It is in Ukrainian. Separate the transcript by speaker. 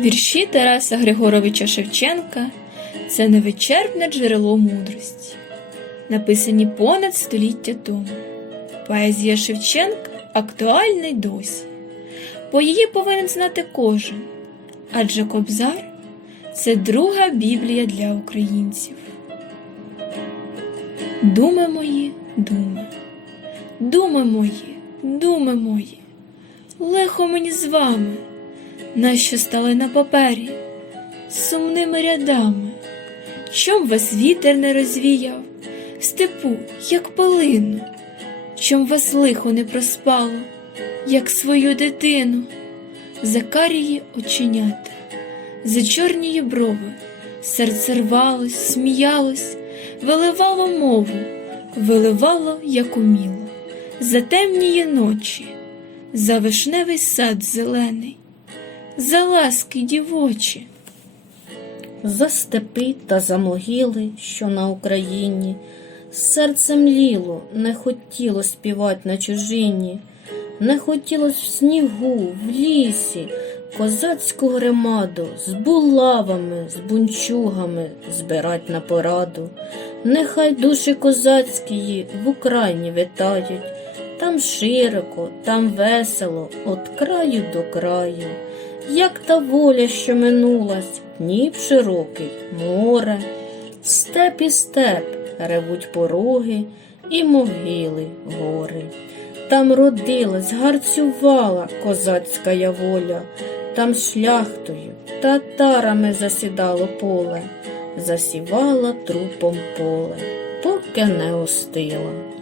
Speaker 1: Вірші Тараса Григоровича Шевченка це невичерпне джерело мудрості, написані понад століття тому. Поезія Шевченка актуальна й досі, бо її повинен знати кожен, адже Кобзар це друга Біблія для українців. Думи мої, думи, думи мої, думи мої, лихо мені з вами, нащо стали на папері? Сумними рядами, чом вас вітер не розвіяв, в степу, як пилину, чом вас лихо не проспало, як свою дитину, за карії оченята, за чорнії брови, серце рвалось, сміялось, виливало мову, виливало, як уміло, за темніє ночі, за вишневий сад зелений, за ласки дівочі.
Speaker 2: За степи та за могили, що на Україні, серце мліло, не хотіло співать на чужині, не хотілось в снігу, в лісі, козацьку громаду з булавами, з бунчугами збирать на пораду. Нехай душі козацькі в Україні витають, там широко, там весело, от краю до краю. Як та воля, що минулась, Дніп широкий, море, степ і степ ревуть пороги і могили гори. Там родилась, гарцювала козацька воля, там шляхтою, татарами засідало поле, засівала трупом поле, поки не остила.